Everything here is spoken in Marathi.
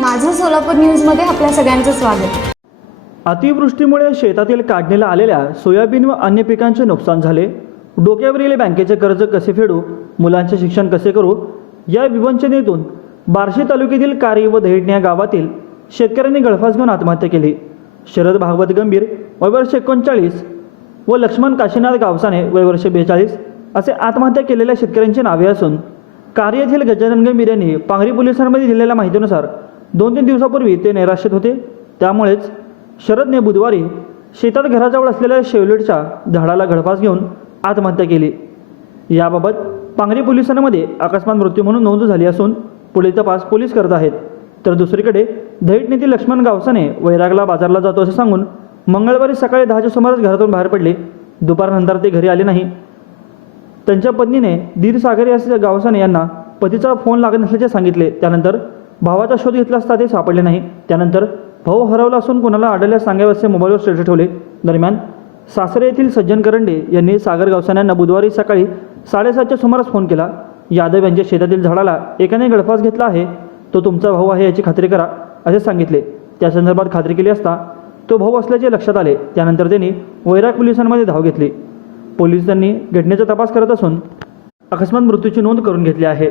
माझं सोलापूर न्यूजमध्ये आपल्या सगळ्यांचं स्वागत. अतिवृष्टीमुळे शेतातील काढणीला आलेल्या सोयाबीन व अन्य पिकांचे नुकसान झाले. डोक्यावरील बँकेचे कर्ज कसे फेडू? मुलांचे शिक्षण कसे करू? या विवंचनेतून बार्शी तालुक्यातील कारी व दहिटणी गावातील शेतकऱ्यांनी गळफास घेऊन आत्महत्या केली. शरद भागवत गंभीर वयवर्ष एकोणचाळीस व लक्ष्मण काशीनाथ गावसाने वयवर्ष बेचाळीस असे आत्महत्या केलेल्या शेतकऱ्यांची नावे असून कार्य येथील गजानन गंभीर यांनी पांगरी पोलिसांमध्ये दिलेल्या माहितीनुसार दोन तीन दिवसापूर्वी ते नैराश्यत होते. त्यामुळेच शरदने बुधवारी शेतात घराजवळ असलेल्या शेवलेटच्या झाडाला गळफास घेऊन आत्महत्या केली. याबाबत पांगरी पोलिसांमध्ये अकस्मात मृत्यू म्हणून नोंद झाली असून पुढील तपास पोलीस करत आहेत. तर दुसरीकडे धैट येथील लक्ष्मण गावसाने वैरागला बाजारला जातो असे सांगून मंगळवारी सकाळी दहाच्या सुमारास घरातून बाहेर पडले. दुपारनंतर ते घरी आले नाही. त्यांच्या पत्नीने धीर सागरी या गावसाने यांना पतीचा फोन लागत नसल्याचे सांगितले. त्यानंतर भावाचा शोध घेतला असता ते सापडले नाही. त्यानंतर भाऊ हरवला असून कोणाला आढळल्यास सांगावे मोबाईलवर स्टेटस ठेवले. दरम्यान सासरे येथील सज्जन करंडे यांनी सागर गावसाण्यांना बुधवारी सकाळी साडेसातच्या सुमारास फोन केला. यादव यांच्या शेतातील झाडाला एकाने गळफास घेतला आहे. तो तुमचा भाऊ आहे याची खात्री करा असे सांगितले. त्या संदर्भात खात्री केली असता तो भाऊ असल्याचे लक्षात आले. त्यानंतर त्यांनी वैराग पोलिसांमध्ये धाव घेतली. पोलिसांनी घटनेचा तपास करत असून अकस्मात मृत्यूची नोंद करून घेतली आहे.